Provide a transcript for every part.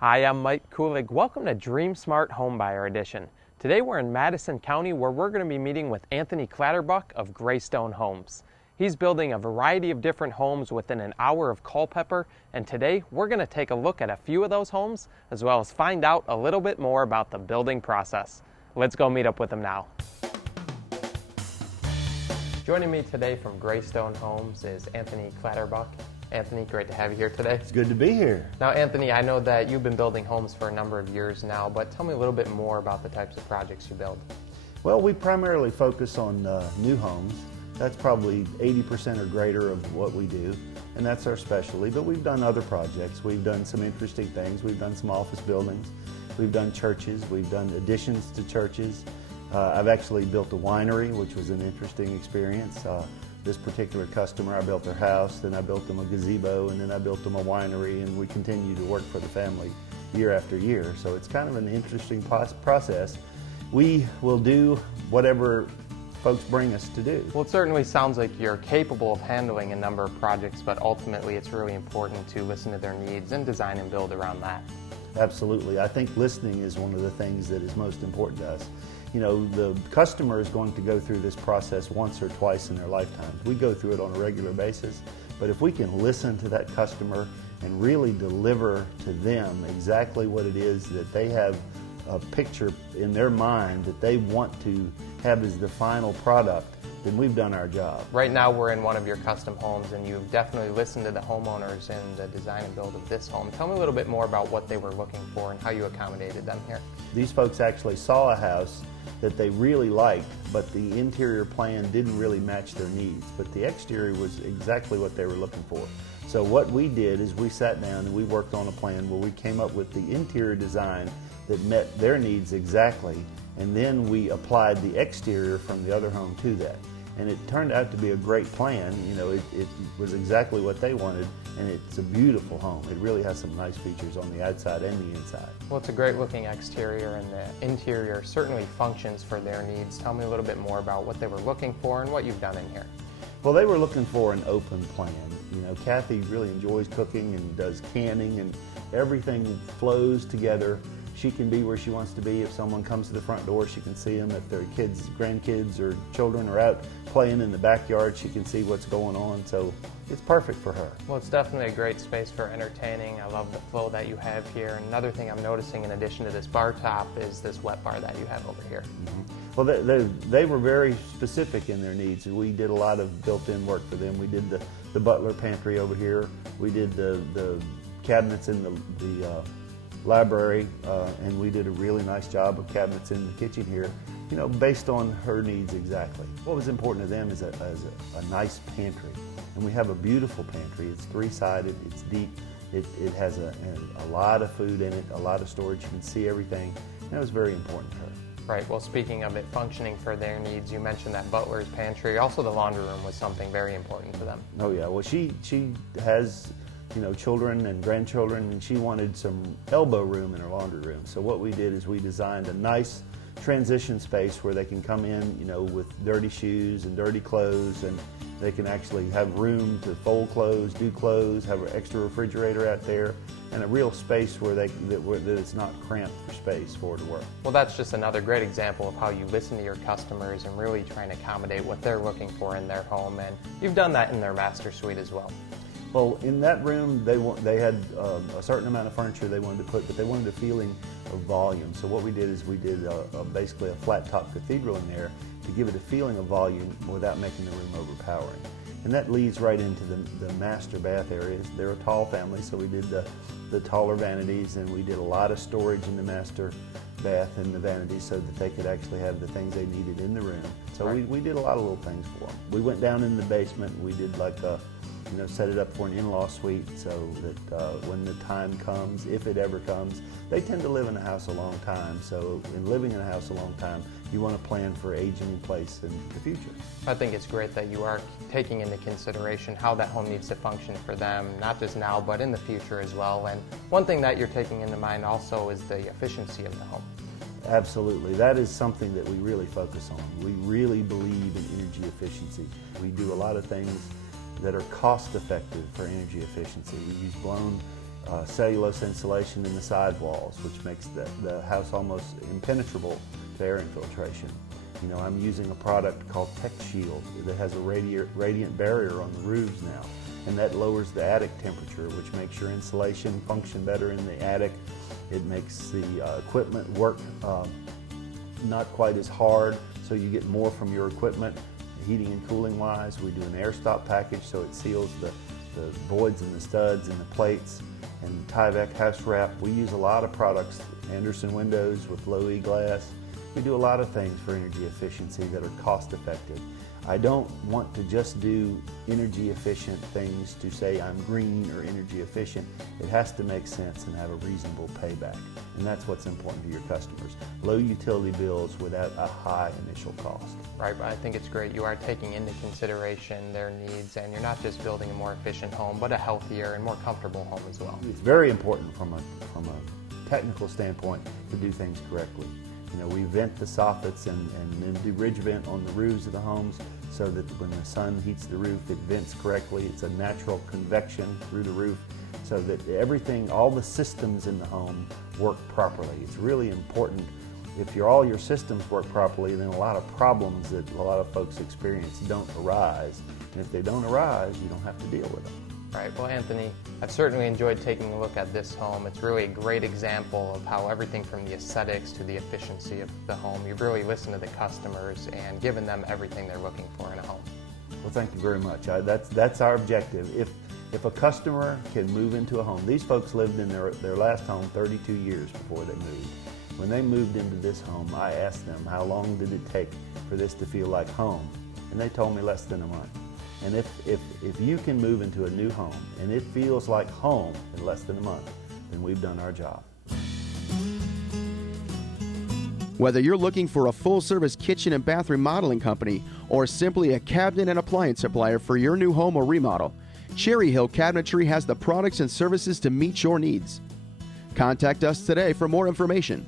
Hi, I'm Mike Kulig. Welcome to Dreamsmart Homebuyer Edition. Today we're in Madison County where we're going to be meeting with Anthony Clatterbuck of Graystone Homes. He's building a variety of different homes within an hour of Culpeper, and today we're going to take a look at a few of those homes as well as find out a little bit more about the building process. Let's go meet up with him now. Joining me today from Graystone Homes is Anthony Clatterbuck. Anthony, great to have you here today. It's good to be here. Now, Anthony, I know that you've been building homes for a number of years now, but tell me a little bit more about the types of projects you build. Well, we primarily focus on new homes. That's probably 80% or greater of what we do, and that's our specialty. But we've done other projects. We've done some interesting things. We've done some office buildings. We've done churches. We've done additions to churches. I've actually built a winery, which was an interesting experience. This particular customer, I built their house, then I built them a gazebo, and then I built them a winery, and we continue to work for the family year after year. So it's kind of an interesting process. We will do whatever folks bring us to do. Well, it certainly sounds like you're capable of handling a number of projects, but ultimately it's really important to listen to their needs and design and build around that. Absolutely. I think listening is one of the things that is most important to us. You know, the customer is going to go through this process once or twice in their lifetimes. We go through it on a regular basis, but if we can listen to that customer and really deliver to them exactly what it is that they have a picture in their mind that they want to have as the final product, then we've done our job. Right now we're in one of your custom homes, and you've definitely listened to the homeowners in the design and build of this home. Tell me a little bit more about what they were looking for and how you accommodated them here. These folks actually saw a house that they really liked, but the interior plan didn't really match their needs, but the exterior was exactly what they were looking for. So what we did is we sat down and we worked on a plan where we came up with the interior design that met their needs exactly, and then we applied the exterior from the other home to that. And it turned out to be a great plan. You know, it was exactly what they wanted, and it's a beautiful home. It really has some nice features on the outside and the inside. Well, it's a great looking exterior, and the interior certainly functions for their needs. Tell me a little bit more about what they were looking for and what you've done in here. Well, they were looking for an open plan. You know, Kathy really enjoys cooking and does canning, and everything flows together. She can be where she wants to be. If someone comes to the front door, she can see them. If their kids, grandkids, or children are out playing in the backyard, she can see what's going on. So it's perfect for her. Well, it's definitely a great space for entertaining. I love the flow that you have here. And another thing I'm noticing in addition to this bar top is this wet bar that you have over here. Mm-hmm. Well, they were very specific in their needs. We did a lot of built-in work for them. We did the butler pantry over here. We did the cabinets in the library, and we did a really nice job of cabinets in the kitchen here, you know, based on her needs exactly. What was important to them is a nice pantry, and we have a beautiful pantry. It's three-sided, it's deep, it has a lot of food in it, a lot of storage, you can see everything, and it was very important to her. Right, well, speaking of it functioning for their needs, you mentioned that butler's pantry. Also, the laundry room was something very important to them. Oh yeah, well, she has, you know, children and grandchildren, and she wanted some elbow room in her laundry room. So what we did is we designed a nice transition space where they can come in, you know, with dirty shoes and dirty clothes, and they can actually have room to fold clothes, do clothes, have an extra refrigerator out there, and a real space where that it's not cramped for space for it to work. Well, that's just another great example of how you listen to your customers and really try and accommodate what they're looking for in their home, and you've done that in their master suite as well. Well, in that room, they had a certain amount of furniture they wanted to put, but they wanted a feeling of volume. So what we did is we did basically a flat-top cathedral in there to give it a feeling of volume without making the room overpowering. And that leads right into the master bath areas. They're a tall family, so we did the taller vanities, and we did a lot of storage in the master bath and the vanities so that they could actually have the things they needed in the room. So right. we did a lot of little things for them. We went down in the basement, and we did like set it up for an in-law suite so that when the time comes, if it ever comes, they tend to live in a house a long time. So in living in a house a long time, you want to plan for aging in place in the future. I think it's great that you are taking into consideration how that home needs to function for them, not just now, but in the future as well. And one thing that you're taking into mind also is the efficiency of the home. Absolutely. That is something that we really focus on. We really believe in energy efficiency. We do a lot of things that are cost effective for energy efficiency. We use blown cellulose insulation in the sidewalls, which makes the house almost impenetrable to air infiltration. You know, I'm using a product called Tech Shield that has a radiant barrier on the roofs now, and that lowers the attic temperature, which makes your insulation function better in the attic. It makes the equipment work not quite as hard, so you get more from your equipment. Heating and cooling wise, we do an air stop package, so it seals the voids and the studs and the plates. And Tyvek house wrap, we use a lot of products, Anderson windows with low E glass. We do a lot of things for energy efficiency that are cost effective. I don't want to just do energy efficient things to say I'm green or energy efficient. It has to make sense and have a reasonable payback. And that's what's important to your customers. Low utility bills without a high initial cost. Right, but I think it's great. You are taking into consideration their needs, and you're not just building a more efficient home, but a healthier and more comfortable home as well. It's very important from a technical standpoint to do things correctly. You know, we vent the soffits and then do ridge vent on the roofs of the homes so that when the sun heats the roof, it vents correctly. It's a natural convection through the roof so that everything, all the systems in the home work properly. It's really important. If all your systems work properly, then a lot of problems that a lot of folks experience don't arise. And if they don't arise, you don't have to deal with them. Right, well, Anthony, I've certainly enjoyed taking a look at this home. It's really a great example of how everything from the aesthetics to the efficiency of the home, you've really listened to the customers and given them everything they're looking for in a home. Well, thank you very much. That's our objective. If a customer can move into a home, these folks lived in their last home 32 years before they moved. When they moved into this home, I asked them, how long did it take for this to feel like home? And they told me less than a month. And if you can move into a new home and it feels like home in less than a month, then we've done our job. Whether you're looking for a full-service kitchen and bath remodeling company or simply a cabinet and appliance supplier for your new home or remodel, Cherry Hill Cabinetry has the products and services to meet your needs. Contact us today for more information.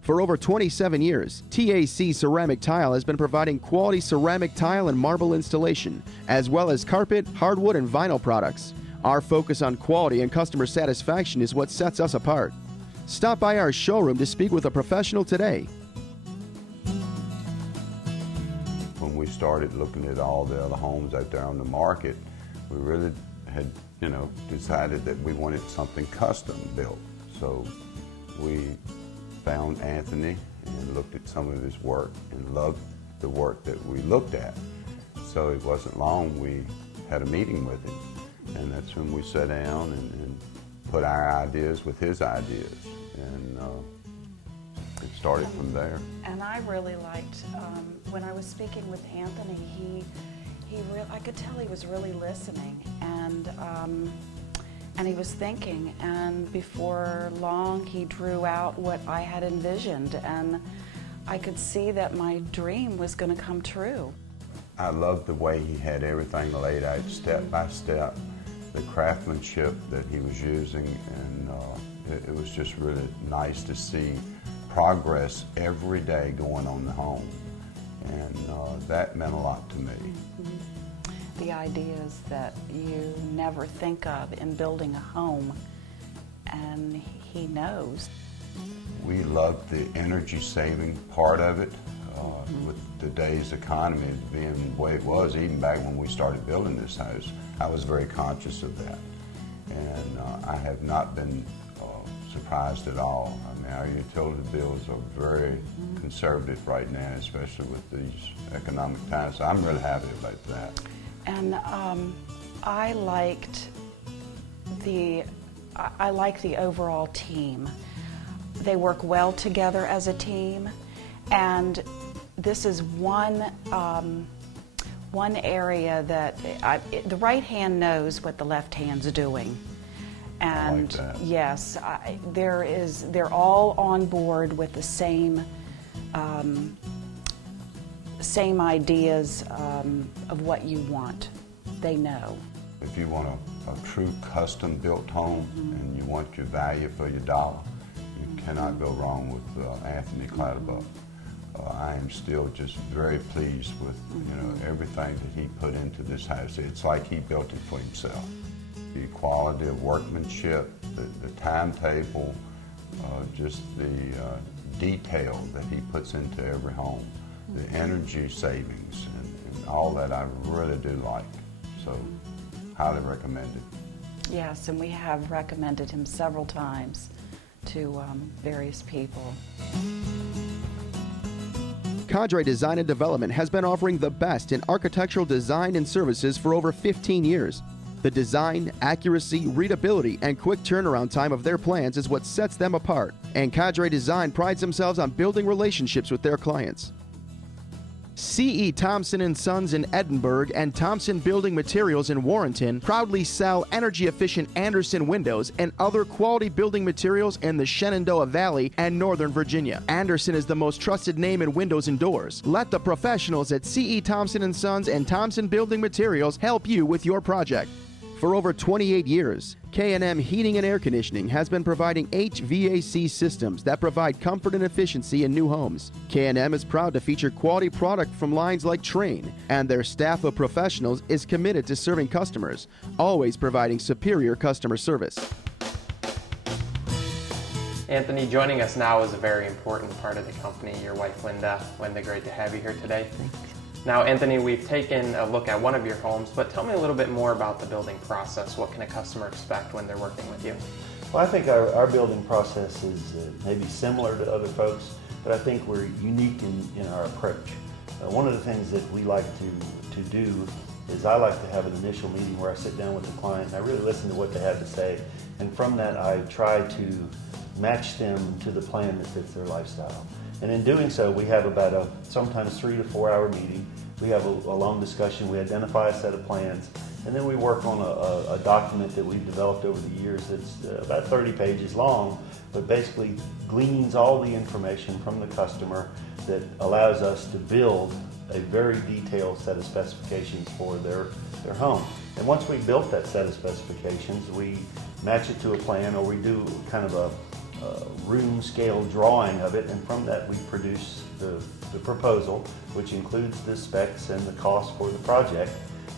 For over 27 years, TAC Ceramic Tile has been providing quality ceramic tile and marble installation, as well as carpet, hardwood, and vinyl products. Our focus on quality and customer satisfaction is what sets us apart. Stop by our showroom to speak with a professional today. When we started looking at all the other homes out there on the market, we really had, decided that we wanted something custom built. So we found Anthony and looked at some of his work and loved the work that we looked at. So it wasn't long we had a meeting with him, and that's when we sat down and put our ideas with his ideas, and it started from there. And I really liked, when I was speaking with Anthony, I could tell he was really listening, and he was thinking, and before long he drew out what I had envisioned, and I could see that my dream was going to come true. I loved the way he had everything laid out step by step, the craftsmanship that he was using, and it was just really nice to see progress every day going on the home, and that meant a lot to me. The ideas that you never think of in building a home, and he knows. We loved the energy saving part of it, with today's economy being the way it was, even back when we started building this house. I was very conscious of that, and I have not been surprised at all. I mean, our utility bills are very conservative right now, especially with these economic times, so I'm really happy about that. And I liked the overall team. They work well together as a team, and this is one area that the right hand knows what the left hand's doing. And I like that. Yes, they're all on board with the same ideas of what you want. They know. If you want a true custom built home and you want your value for your dollar, you cannot go wrong with Anthony Clatterbuck. I am still just very pleased with everything that he put into this house. It's like he built it for himself. The quality of workmanship, the timetable, just the detail that he puts into every home, the energy savings, and all that I really do like. So, highly recommended. Yes, and we have recommended him several times to various people. Cadre Design and Development has been offering the best in architectural design and services for over 15 years. The design, accuracy, readability, and quick turnaround time of their plans is what sets them apart. And Cadre Design prides themselves on building relationships with their clients. C.E. Thompson & Sons in Edinburgh and Thompson Building Materials in Warrenton proudly sell energy-efficient Anderson windows and other quality building materials in the Shenandoah Valley and Northern Virginia. Anderson is the most trusted name in windows and doors. Let the professionals at C.E. Thompson & Sons and Thompson Building Materials help you with your project. For over 28 years, K&M Heating and Air Conditioning has been providing HVAC systems that provide comfort and efficiency in new homes. K&M is proud to feature quality product from lines like Trane, and their staff of professionals is committed to serving customers, always providing superior customer service. Anthony, joining us now is a very important part of the company. Your wife, Linda. Linda, great to have you here today. Thanks. Now, Anthony, we've taken a look at one of your homes, but tell me a little bit more about the building process. What can a customer expect when they're working with you? Well, I think our building process is maybe similar to other folks, but I think we're unique in our approach. One of the things that we like to do is I like to have an initial meeting where I sit down with the client and I really listen to what they have to say, and from that I try to match them to the plan that fits their lifestyle. And in doing so, we have about a sometimes 3 to 4 hour meeting. We have a long discussion, we identify a set of plans, and then we work on a document that we've developed over the years that's about 30 pages long, but basically gleans all the information from the customer that allows us to build a very detailed set of specifications for their home. And once we've built that set of specifications, we match it to a plan, or we do kind of a room scale drawing of it, and from that we produce the proposal, which includes the specs and the cost for the project.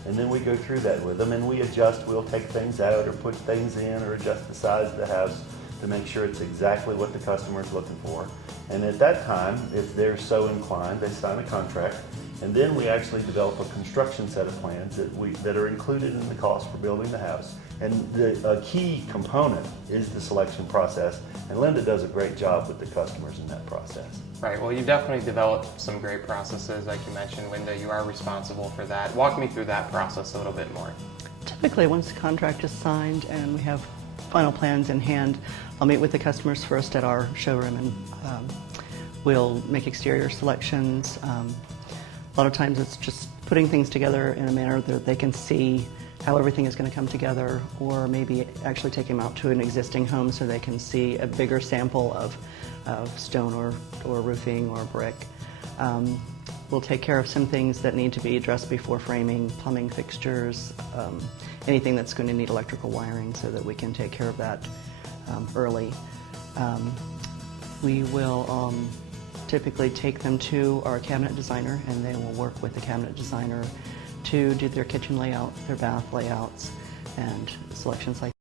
And then we go through that with them and we adjust. We'll take things out or put things in or adjust the size of the house to make sure it's exactly what the customer is looking for. And at that time, if they're so inclined, they sign a contract. And then we actually develop a construction set of plans that are included in the cost for building the house. And a key component is the selection process, and Linda does a great job with the customers in that process. Right, well, you've definitely developed some great processes. Like you mentioned, Linda, you are responsible for that. Walk me through that process a little bit more. Typically, once the contract is signed and we have final plans in hand, I'll meet with the customers first at our showroom, and we'll make exterior selections. A lot of times it's just putting things together in a manner that they can see how everything is going to come together, or maybe actually take them out to an existing home so they can see a bigger sample of stone or roofing or brick. We'll take care of some things that need to be addressed before framing, plumbing fixtures, anything that's going to need electrical wiring, so that we can take care of that early. We will typically take them to our cabinet designer, and they will work with the cabinet designer to do their kitchen layout, their bath layouts, and selections like